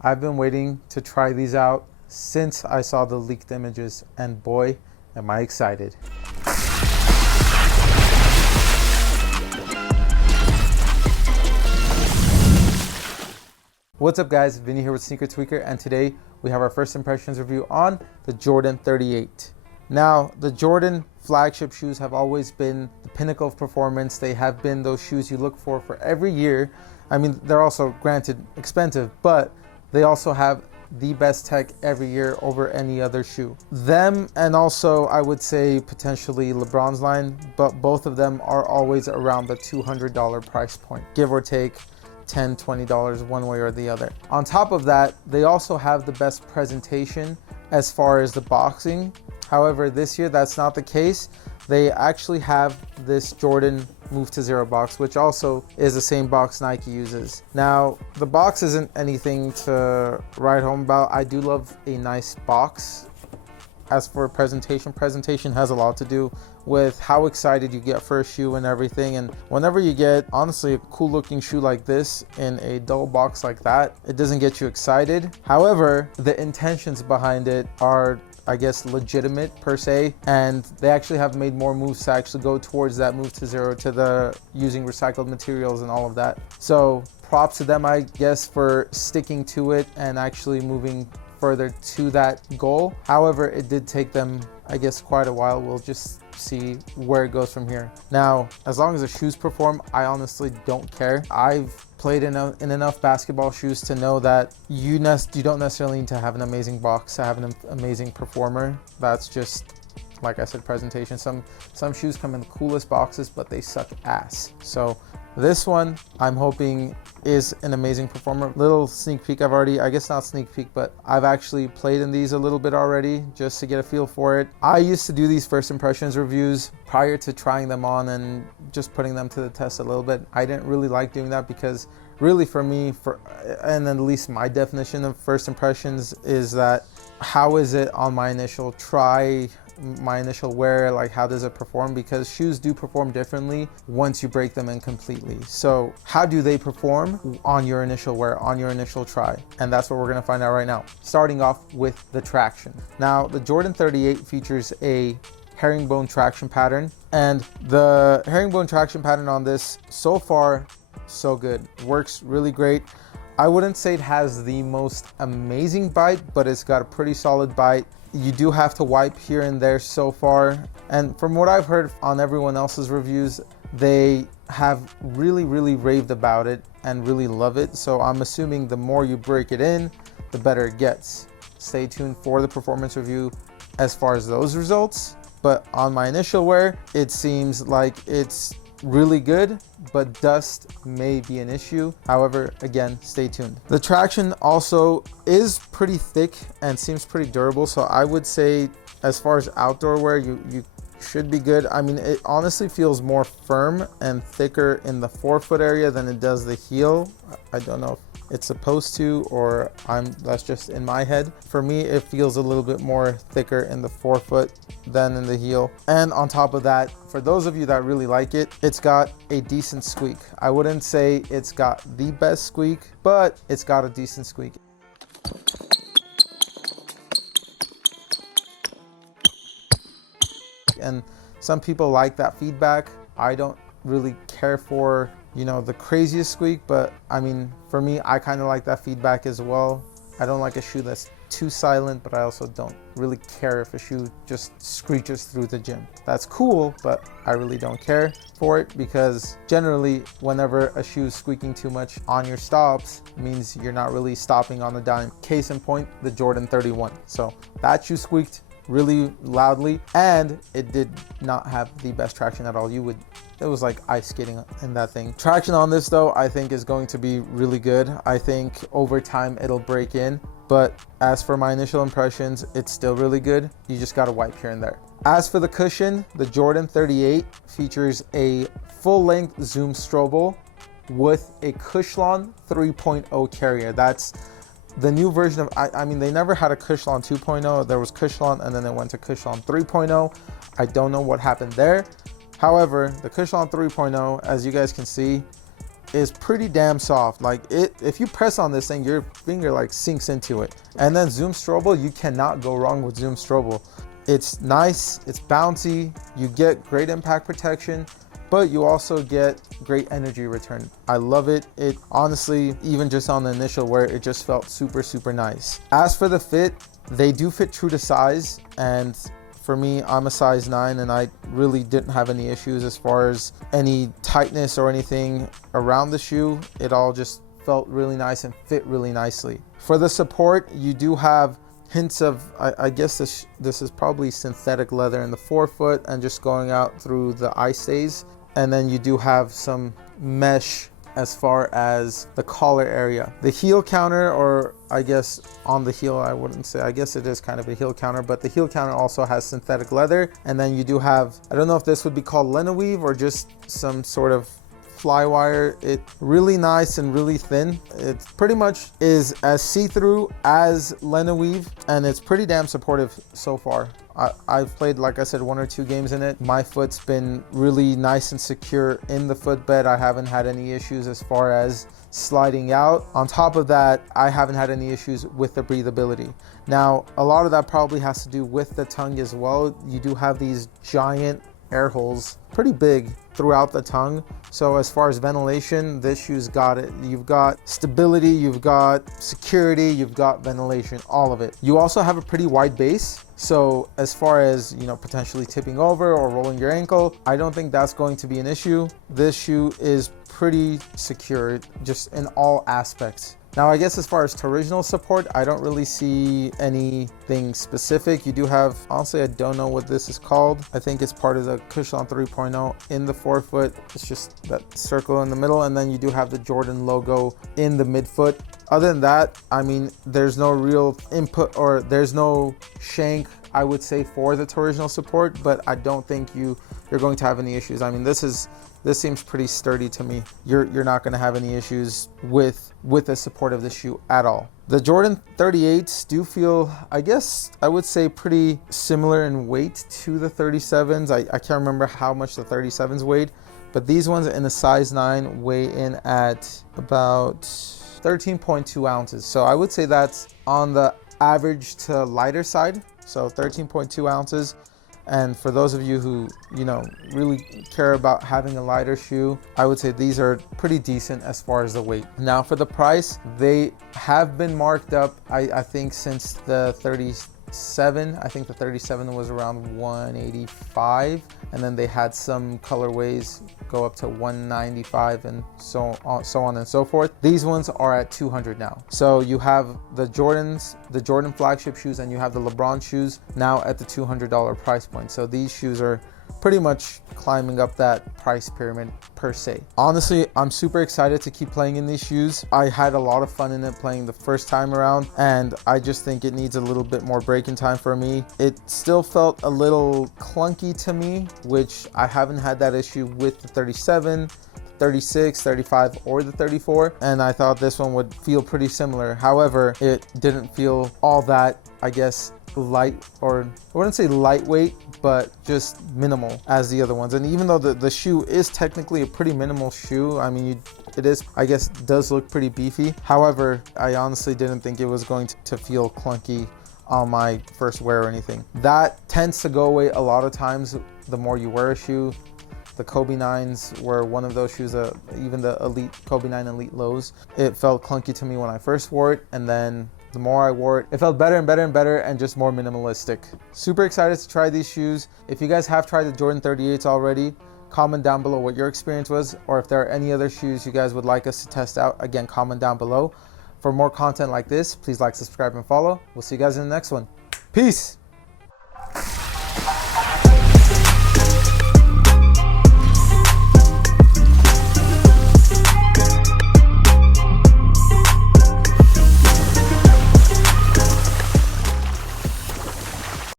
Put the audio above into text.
I've been waiting to try these out since I saw the leaked images, and boy, am I excited. What's up guys, Vinny here with Sneaker Tweaker, and today we have our first impressions review on the Jordan 38. Now, the Jordan flagship shoes have always been the pinnacle of performance. They have been those shoes you look for every year. I mean, they're also, granted, expensive, but they also have the best tech every year over any other shoe. Them, and also I would say potentially LeBron's line, but both of them are always around the $200 price point, give or take $10, $20 one way or the other. On top of that, they also have the best presentation as far as the boxing. However, this year that's not the case. They actually have this Jordan Move to Zero box, which also is the same box Nike uses. Now, the box isn't anything to write home about. I do love a nice box. As for presentation has a lot to do with how excited you get for a shoe and everything. And whenever you get, honestly, a cool looking shoe like this in a dull box like that, it doesn't get you excited. However, the intentions behind it are, I guess, legitimate per se, and they actually have made more moves to actually go towards that move to zero, to the using recycled materials and all of that. So props to them, I guess, for sticking to it and actually moving further to that goal. However, it did take them, I guess, quite a while. We'll just see where it goes from here. Now, as long as the shoes perform, I honestly don't care. I've played in enough basketball shoes to know that you don't necessarily need to have an amazing box to have an amazing performer. That's just, like I said, presentation. Some shoes come in the coolest boxes, but they suck ass. So this one, I'm hoping, is an amazing performer. Little sneak peek, I guess not sneak peek, but I've actually played in these a little bit already just to get a feel for it. I used to do these first impressions reviews prior to trying them on and just putting them to the test a little bit. I didn't really like doing that because really for me, and at least my definition of first impressions is that how is it on my initial try, my initial wear, like how does it perform? Because shoes do perform differently once you break them in completely. So how do they perform on your initial wear, on your initial try? And that's what we're gonna find out right now. Starting off with the traction. Now, the Jordan 38 features a herringbone traction pattern, and the herringbone traction pattern on this, so far, so good. Works really great. I wouldn't say it has the most amazing bite, but it's got a pretty solid bite. You do have to wipe here and there so far. And from what I've heard on everyone else's reviews, they have really raved about it and really love it. So I'm assuming the more you break it in, the better it gets. Stay tuned for the performance review as far as those results. But on my initial wear, it seems like it's really good, but dust may be an issue. However, again, stay tuned. The traction also is pretty thick and seems pretty durable, so I would say as far as outdoor wear, you should be good. I mean, it honestly feels more firm and thicker in the forefoot area than it does the heel. I don't know if it's supposed to, or that's just in my head. For me, it feels a little bit more thicker in the forefoot than in the heel. And on top of that, for those of you that really like it, it's got a decent squeak. I wouldn't say it's got the best squeak, but it's got a decent squeak. And some people like that feedback. I don't really care for, you know, the craziest squeak, but I mean, for me, I kind of like that feedback as well. I don't like a shoe that's too silent, but I also don't really care if a shoe just screeches through the gym. That's cool, but I really don't care for it, because generally whenever a shoe is squeaking too much on your stops, it means you're not really stopping on the dime. Case in point, the Jordan 31. So that shoe squeaked really loudly, and it did not have the best traction at all. It was like ice skating in that thing. Traction on this though, I think is going to be really good. I think over time it'll break in, but as for my initial impressions, it's still really good. You just gotta wipe here and there. As for the cushion, the Jordan 38 features a full-length Zoom Strobel with a Cushlon 3.0 carrier. That's the new version of, I mean, they never had a Cushlon 2.0. There was Cushlon and then it went to Cushlon 3.0. I don't know what happened there. However, the Cushlon 3.0, as you guys can see, is pretty damn soft. Like if you press on this thing, your finger like sinks into it. And then Zoom Strobel, you cannot go wrong with Zoom Strobel. It's nice, it's bouncy, you get great impact protection, but you also get great energy return. I love it. It honestly, even just on the initial wear, it just felt super, super nice. As for the fit, they do fit true to size, and for me, I'm a size 9 and I really didn't have any issues as far as any tightness or anything around the shoe. It all just felt really nice and fit really nicely. For the support, you do have hints of, I guess this is probably synthetic leather in the forefoot and just going out through the eye stays. And then you do have some mesh as far as the collar area. The heel counter, or I guess on the heel, I wouldn't say, I guess it is kind of a heel counter, but the heel counter also has synthetic leather. And then you do have, I don't know if this would be called Lenoweave or just some sort of fly wire. It's really nice and really thin. It pretty much is as see-through as Lenoweave, and it's pretty damn supportive so far. I've played, like I said, 1 or 2 games in it. My foot's been really nice and secure in the footbed. I haven't had any issues as far as sliding out. On top of that, I haven't had any issues with the breathability. Now, a lot of that probably has to do with the tongue as well. You do have these giant air holes, pretty big throughout the tongue. So as far as ventilation, this shoe's got it. You've got stability, you've got security, you've got ventilation, all of it. You also have a pretty wide base. So as far as, you know, potentially tipping over or rolling your ankle, I don't think that's going to be an issue. This shoe is pretty secure just in all aspects. Now, I guess as far as torsional support, I don't really see anything specific. You do have, honestly, I don't know what this is called. I think it's part of the Cushion 3.0 in the forefoot. It's just that circle in the middle, and then you do have the Jordan logo in the midfoot. Other than that, I mean, there's no real input, or there's no shank, I would say, for the torsional support, but I don't think you're going to have any issues. I mean, this seems pretty sturdy to me. You're not going to have any issues with the support of the shoe at all. The Jordan 38s do feel, I guess I would say, pretty similar in weight to the 37s. I can't remember how much the 37s weighed, but these ones in a size 9 weigh in at about 13.2 ounces. So I would say that's on the average to lighter side. So 13.2 ounces. And for those of you who, you know, really care about having a lighter shoe, I would say these are pretty decent as far as the weight. Now for the price, they have been marked up, I think, since the 37. I think the 37 was around 185, and then they had some colorways go up to 195 and so on and so forth. These ones are at 200 now. So you have the Jordans, the Jordan flagship shoes, and you have the LeBron shoes now at the $200 price point. So these shoes are pretty much climbing up that price pyramid per se. Honestly, I'm super excited to keep playing in these shoes. I had a lot of fun in it playing the first time around, and I just think it needs a little bit more breaking time for me. It still felt a little clunky to me, which I haven't had that issue with the 37, 36, 35, or the 34, and I thought this one would feel pretty similar. However, it didn't feel all that, I guess, light, or I wouldn't say lightweight, but just minimal as the other ones. And even though the shoe is technically a pretty minimal shoe, I mean, it is, I guess, does look pretty beefy. However, I honestly didn't think it was going to feel clunky on my first wear or anything. That tends to go away a lot of times the more you wear a shoe. The Kobe 9s were one of those shoes, even the Elite Kobe 9 Elite Lows. It felt clunky to me when I first wore it, and then the more I wore it, it felt better and better and better, and just more minimalistic. Super excited to try these shoes. If you guys have tried the Jordan 38s already, comment down below what your experience was, or if there are any other shoes you guys would like us to test out. Again, comment down below. For more content like this, please like, subscribe, and follow. We'll see you guys in the next one. Peace.